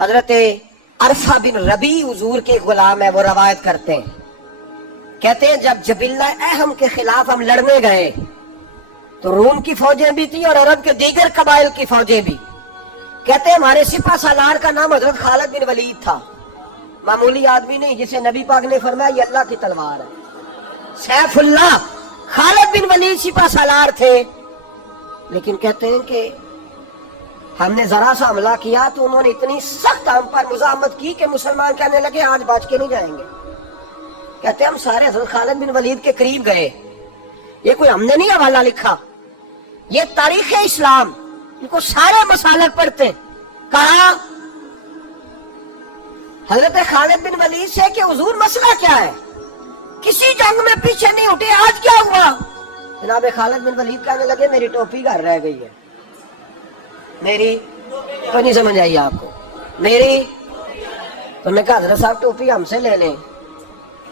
حضرت عرفہ بن ربی حضور کے غلام ہے، وہ روایت کرتے ہیں، کہتے ہیں جب جبلہ اہم کے خلاف ہم لڑنے گئے تو روم کی فوجیں بھی تھی اور عرب کے دیگر قبائل کی فوجیں بھی. کہتے ہیں ہمارے سپہ سالار کا نام حضرت خالد بن ولید تھا، معمولی آدمی نہیں جسے نبی پاک نے فرمایا یہ اللہ کی تلوار ہے. سیف اللہ خالد بن ولید سپہ سالار تھے، لیکن کہتے ہیں کہ ہم نے ذرا سا حملہ کیا تو انہوں نے اتنی سخت ہم پر مزاحمت کی کہ مسلمان کہنے لگے آج بچ کے نہیں جائیں گے. کہتے ہیں ہم سارے حضرت خالد بن ولید کے قریب گئے. یہ کوئی ہم نے نہیں حوالہ لکھا، یہ تاریخ اسلام، ان کو سارے مسالک پڑھتے ہیں. کہا حضرت خالد بن ولید سے کہ حضور مسئلہ کیا ہے، کسی جنگ میں پیچھے نہیں اٹھے، آج کیا ہوا؟ جناب خالد بن ولید کہنے لگے میری ٹوپی گھر رہ گئی ہے. میری تو نہیں سمجھ آئی آپ کو؟ میری تو نے کہا حضرت صاحب ٹوپی ہم سے لے لیں.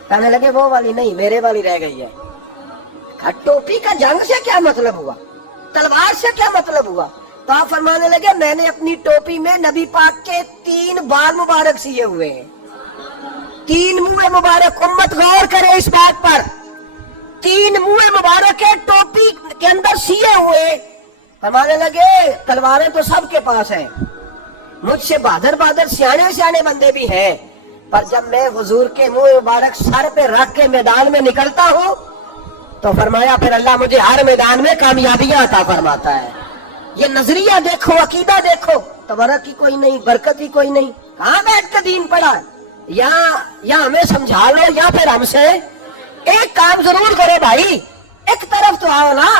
کہنے لگے وہ والی نہیں، میرے والی رہ گئی ہے. ٹوپی کا جنگ سے کیا مطلب ہوا، تلوار سے کیا مطلب ہوا؟ تو آپ فرمانے لگے میں نے اپنی ٹوپی میں نبی پاک کے 3 بال مبارک سیے ہوئے ہیں، 3 منہ مبارک. امت غور کرے اس بات پر، 3 منہ مبارک کے ٹوپی کے اندر سیے ہوئے. فرمانے لگے تلواریں تو سب کے پاس ہیں، مجھ سے بہادر سیانے بندے بھی ہیں، پر جب میں حضور کے منہ مبارک سر پہ رکھ کے میدان میں نکلتا ہوں تو فرمایا پھر اللہ مجھے ہر میدان میں کامیابیاں عطا فرماتا ہے. یہ نظریہ دیکھو، عقیدہ دیکھو، تبرک ہی کوئی نہیں، برکت ہی کوئی نہیں. کہاں بیٹھ کے دین پڑھا؟ یا ہمیں سمجھا لو یا پھر ہم سے ایک کام ضرور کرو بھائی، ایک طرف تو آؤ نا.